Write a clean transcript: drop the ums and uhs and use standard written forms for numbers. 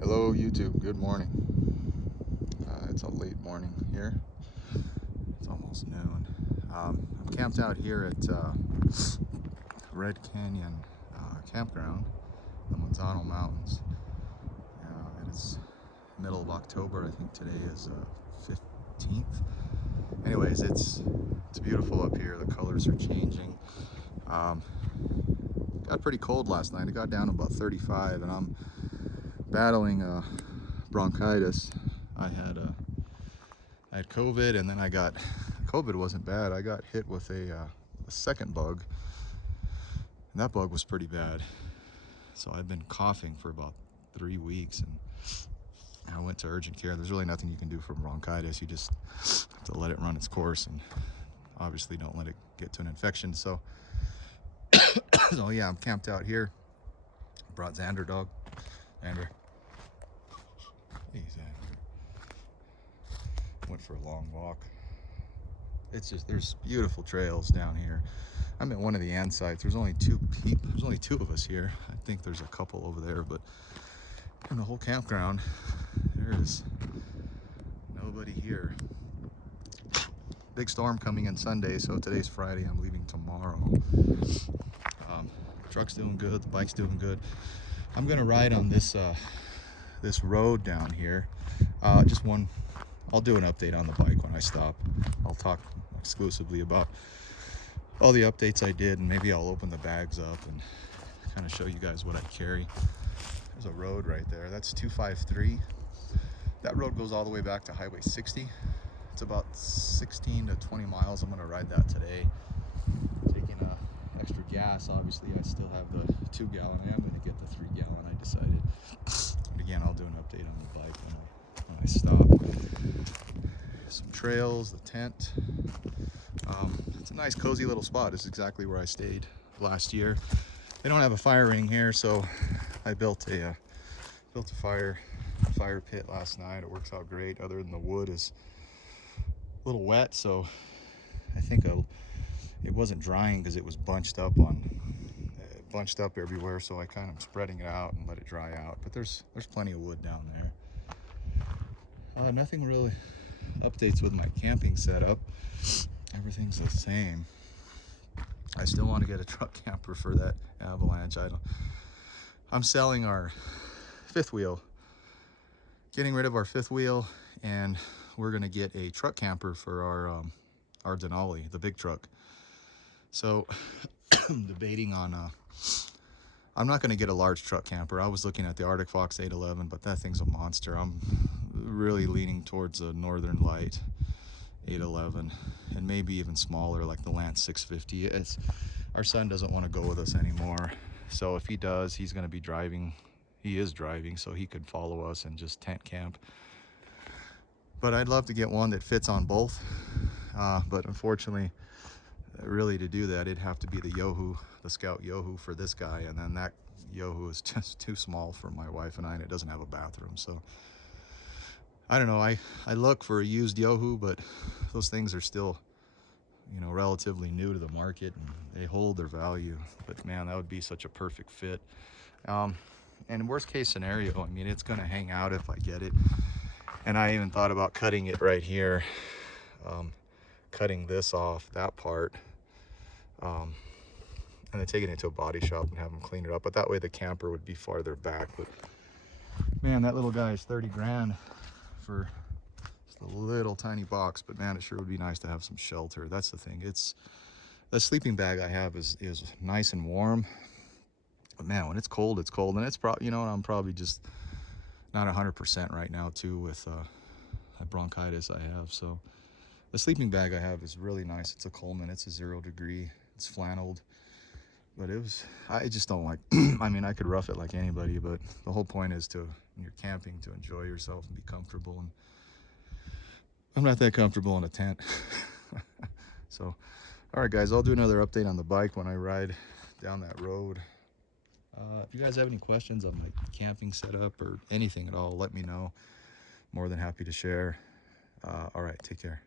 Hello YouTube, good morning. It's a late morning here. It's almost noon. I'm camped out here at Red Canyon Campground, the Manzano Mountains. It's middle of October. I think today is 15th. Anyways, it's beautiful up here. The colors are changing. Got pretty cold last night. It got down to about 35, and I'm battling bronchitis. I had COVID, and then COVID wasn't bad. I got hit with a second bug, and that bug was pretty bad. So I've been coughing for about 3 weeks, and I went to urgent care. There's really nothing you can do for bronchitis. You just have to let it run its course, and obviously don't let it get to an infection. So, so yeah, I'm camped out here. Brought Xander, dog. Xander. Hey, Xander. Went for a long walk. It's just, there's beautiful trails down here. I'm at one of the end sites. There's only two of us here. I think there's a couple over there, but in the whole campground, there is nobody here. Big storm coming in Sunday, so today's Friday. I'm leaving tomorrow. Truck's doing good. The bike's doing good. I'm gonna ride on this this road down here. I'll do an update on the bike when I stop. I'll talk exclusively about all the updates I did, and maybe I'll open the bags up and kind of show you guys what I carry. There's a road right there. That's 253. That road goes all the way back to Highway 60. It's about 16 to 20 miles. I'm gonna ride that today. Taking extra gas, obviously. I still have the 2 gallon. I'm gonna get the 3 gallon, I decided. But again, I'll do an update on the bike when I stop. Some trails, the tent. It's a nice cozy little spot. It's exactly where I stayed last year. They don't have a fire ring here, so I built a fire pit last night. It works out great. Other than the wood is a little wet, so I think it wasn't drying because it was bunched up everywhere. So I kind of spreading it out and let it dry out. But there's plenty of wood down there. Nothing really updates with my camping setup. Everything's the same. I still want to get a truck camper for that avalanche. I'm selling our fifth wheel, getting rid of our fifth wheel, and we're gonna get a truck camper for our Denali, the big truck. So I'm debating on I'm not going to get a large truck camper. I was looking at the Arctic Fox 811, but that thing's a monster. I'm really leaning towards a Northern Light 811, and maybe even smaller, like the Lance 650. Our son doesn't want to go with us anymore, so if he does, he's going to be driving. He is driving, so he could follow us and just tent camp. But I'd love to get one that fits on both, but unfortunately, really to do that, it'd have to be the Yohu, the Scout Yohu for this guy, and then that Yohu is just too small for my wife and I, and it doesn't have a bathroom. So I don't know. I look for a used Yohu, but those things are still, you know, relatively new to the market, and they hold their value. But man, that would be such a perfect fit. And worst case scenario, I mean, it's going to hang out if I get it. And I even thought about cutting it right here, cutting this off, that part, and then taking it to a body shop and have them clean it up. But that way the camper would be farther back. But man, that little guy is 30 grand for just a little tiny box. But man, it sure would be nice to have some shelter. That's the thing. The sleeping bag I have is nice and warm. But man, when it's cold, it's cold. And it's probably, you know, I'm probably just not 100% right now too with that bronchitis I have. So the sleeping bag I have is really nice. It's a Coleman. It's a 0 degree. It's flanneled. But I just don't like, I mean, I could rough it like anybody, but the whole point is when you're camping, to enjoy yourself and be comfortable. And I'm not that comfortable in a tent. So, all right, guys, I'll do another update on the bike when I ride down that road. If you guys have any questions on my camping setup or anything at all, let me know. More than happy to share. All right, take care.